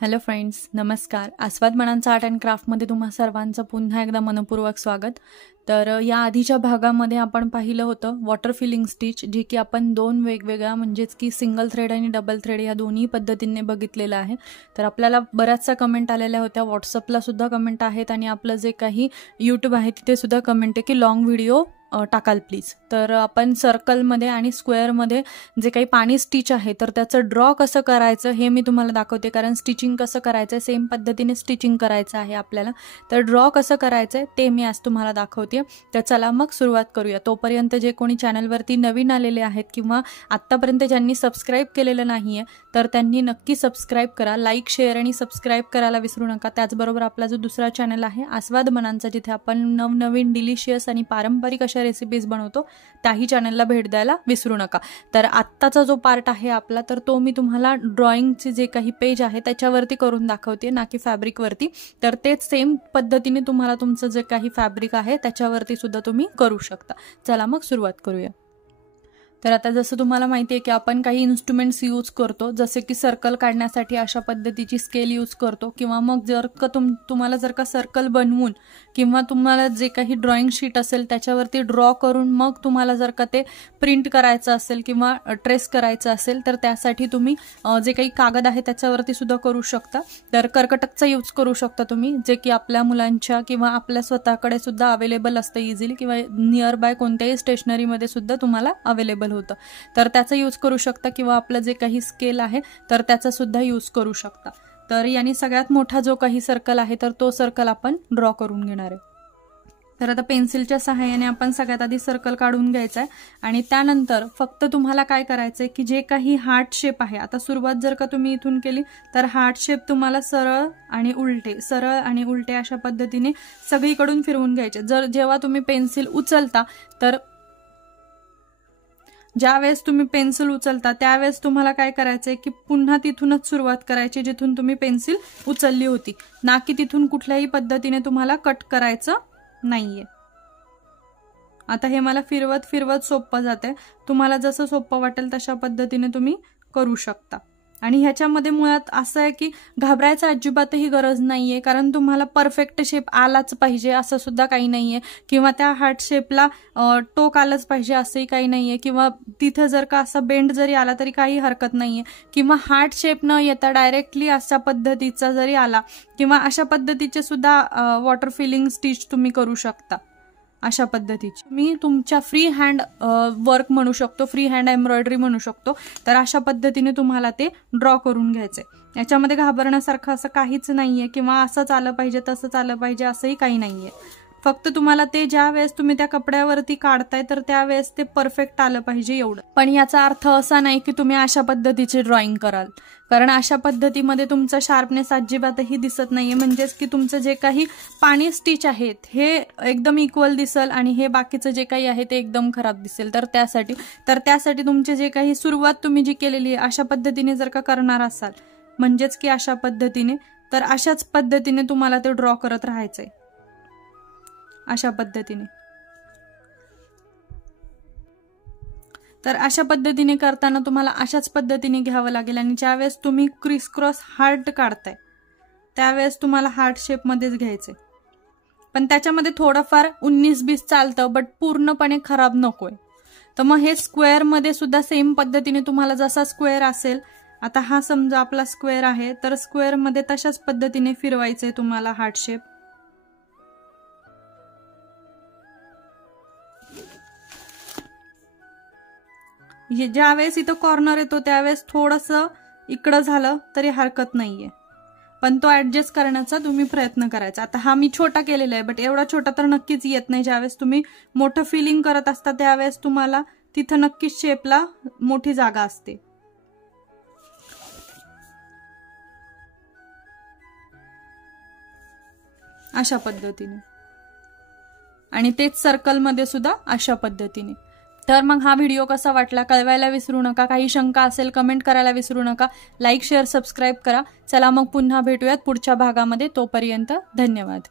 Hello friends, नमस्कार. आस्वाद मनांचा art and क्राफ्टमध्ये तुम्हा सर्वांचं पुन्हा एकदा मनपूर्वक स्वागत. तर या आधीच्या भागामध्ये आपण पाहिलं होतं वॉटर फिलिंग स्टिच, जी की आपण दोन वेगवेगळ्या म्हणजेच की सिंगल थ्रेड आणि डबल थ्रेड या दोन्ही पद्धतीने बघितलेलं आहे. तर आपल्याला बऱ्याचशा कमेंट आलेल्या होत्या, व्हॉट्सअपला सुद्धा कमेंट आहेत आणि आपलं जे काही यूट्यूब आहे तिथे सुद्धा कमेंट आहे की लॉंग व्हिडिओ टाकाल प्लीज. तर आपण सर्कलमध्ये आणि स्क्वेअरमध्ये जे काही पाणी स्टिच आहे तर त्याचं ड्रॉ कसं करायचं हे मी तुम्हाला दाखवते, कारण स्टिचिंग कसं करायचं सेम पद्धतीने स्टिचिंग करायचं आहे आपल्याला. तर ड्रॉ कसं करायचं ते मी आज तुम्हाला दाखवते. तर चला मग सुरुवात करूया. तोपर्यंत जे कोणी चॅनलवरती नवीन आलेले आहेत किंवा आत्तापर्यंत ज्यांनी सबस्क्राईब केलेलं नाही आहे तर त्यांनी नक्की सबस्क्राईब करा. लाईक, शेअर आणि सबस्क्राईब करायला विसरू नका. त्याचबरोबर आपला जो दुसरा चॅनल आहे आस्वाद मनांचा, जिथे आपण नवनवीन डिलिशियस आणि पारंपरिक अशा रेसिपीज बनवतो, त्याही चॅनलला भेट द्यायला विसरू नका. तर आत्ताचा जो पार्ट आहे आपला, तर तो मी तुम्हाला ड्रॉइंगचे जे काही पेज आहे त्याच्यावरती करून दाखवते, ना की फॅब्रिकवरती. तर तेच सेम पद्धतीने तुम्हाला तुमचं जे काही फॅब्रिक आहे त्याच्यावरती सुद्धा तुम्ही करू शकता. चला मग सुरुवात करूया. तर आता जसं तुम्हाला माहिती आहे की आपण काही इन्स्ट्रुमेंट्स यूज करतो, जसे की सर्कल काढण्यासाठी अशा पद्धतीची स्केल यूज करतो, किंवा मग जर का तुम्हाला जर का सर्कल बनवून किंवा तुम्हाला जे काही ड्रॉइंग शीट असेल त्याच्यावरती ड्रॉ करून मग तुम्हाला जर का ते प्रिंट करायचं असेल किंवा ट्रेस करायचं असेल तर त्यासाठी तुम्ही जे काही कागद आहे त्याच्यावरती सुद्धा करू शकता. तर कर्कटकचा यूज करू शकता तुम्ही, जे की आपल्या मुलांच्या किंवा आपल्या स्वतःकडे सुद्धा अवेलेबल असतं इझिली, किंवा नियर बाय कोणत्याही स्टेशनरीमध्ये सुद्धा तुम्हाला अवेलेबल होतं. तर त्याचा यूज करू शकता, किंवा आपलं जे काही स्केल आहे तर त्याचा सुद्धा यूज करू शकता. तर याने सगळ्यात मोठा जो काही सर्कल आहे तर तो सर्कल आपण ड्रॉ करून घेणार आहे. तर आता पेन्सिलच्या सहाय्याने आपण सगळ्यात आधी सर्कल काढून घ्यायचा आहे आणि त्यानंतर फक्त तुम्हाला काय करायचंय की जे काही हार्ट शेप आहे, आता सुरुवात जर का तुम्ही इथून केली तर हार्ट शेप तुम्हाला सरळ आणि उलटे अशा पद्धतीने सगळीकडून फिरवून घ्यायचे. जेव्हा तुम्ही पेन्सिल उचलता तर ज्यावेळेस तुम्ही पेन्सिल उचलता त्यावेळेस तुम्हाला काय करायचंय की पुन्हा तिथूनच सुरुवात करायची जिथून तुम्ही पेन्सिल उचलली होती, ना की तिथून कुठल्याही पद्धतीने तुम्हाला कट करायचं नाहीये. आता हे मला फिरवत सोपं जाते. तुम्हाला जसं सोपं वाटेल तशा पद्धतीने तुम्ही करू शकता. आणि ह्याच्यामध्ये मुळात असं आहे की घाबरायचं अजिबातही गरज नाहीये, कारण तुम्हाला परफेक्ट शेप आलाच पाहिजे असं सुद्धा काही नाहीये, किंवा त्या हार्ट शेपला टोक आलंच पाहिजे असंही काही नाहीये, किंवा तिथं जर का असा बेंड जरी आला तरी काही हरकत नाहीये, किंवा हार्ट शेप न येता डायरेक्टली अशा पद्धतीचा जरी आला, किंवा अशा पद्धतीचे सुद्धा वॉटर फिलिंग स्टिच तुम्ही करू शकता. अशा पद्धतीची मी तुमच्या फ्री हँड वर्क म्हणू शकतो, फ्री हँड एम्ब्रॉयडरी म्हणू शकतो. तर अशा पद्धतीने तुम्हाला ते ड्रॉ करून घ्यायचंय. याच्यामध्ये घाबरण्यासारखं असं काहीच नाहीये, किंवा असंच आलं पाहिजे तसंच आलं पाहिजे असंही काही नाहीये. फक्त तुम्हाला ते ज्या वेळेस तुम्ही त्या कपड्यावरती काढताय तर त्यावेळेस ते परफेक्ट आलं पाहिजे एवढं. पण याचा अर्थ असा नाही की तुम्ही अशा पद्धतीचे ड्रॉइंग कराल, कारण अशा पद्धतीमध्ये तुमचा शार्पनेस अजिबातही दिसत नाहीये. म्हणजेच की तुमचं जे काही पाणी स्टिच आहेत हे एकदम इक्वल दिसेल आणि हे बाकीचं जे काही आहे ते एकदम खराब दिसेल. तर त्यासाठी तुमचे जे काही सुरुवात तुम्ही जी केलेली आहे अशा पद्धतीने जर का करणार असाल, म्हणजेच की अशा पद्धतीने, तर अशाच पद्धतीने तुम्हाला ते ड्रॉ करत राहायचंय. अशा पद्धतीने. तर अशा पद्धतीने करताना तुम्हाला अशाच पद्धतीने घ्यावं लागेल. आणि ज्यावेळेस तुम्ही क्रिस क्रॉस हार्ट काढताय त्यावेळेस तुम्हाला हार्ट शेपमध्येच घ्यायचंय. पण त्याच्यामध्ये थोडंफार 19-20 चालतं, बट पूर्णपणे खराब नकोय. तर मग हे स्क्वेअरमध्ये सुद्धा सेम पद्धतीने तुम्हाला जसा स्क्वेअर असेल, आता हा समजा आपला स्क्वेअर आहे तर स्क्वेअरमध्ये तशाच पद्धतीने फिरवायचंय तुम्हाला हार्ट शेप. ज्यावेळेस इथं कॉर्नर येतो त्यावेळेस थोडंसं इकडं झालं तरी हरकत नाहीये, पण तो ऍडजस्ट करण्याचा तुम्ही प्रयत्न करायचा. आता हा मी छोटा केलेला आहे, बट एवढा छोटा तर नक्कीच येत नाही. ज्यावेळेस तुम्ही मोठं फिलिंग करत असता त्यावेळेस तुम्हाला तिथं नक्कीच शेपला मोठी जागा असते. अशा पद्धतीने. आणि तेच सर्कलमध्ये सुद्धा अशा पद्धतीने. तर मग हा व्हिडिओ कसा वाटला कळवायला विसरू नका. काही शंका असेल कमेंट करायला विसरू नका. लाईक, शेअर, सबस्क्राईब करा. चला मग पुन्हा भेटूयात पुढच्या भागामध्ये. तोपर्यंत धन्यवाद.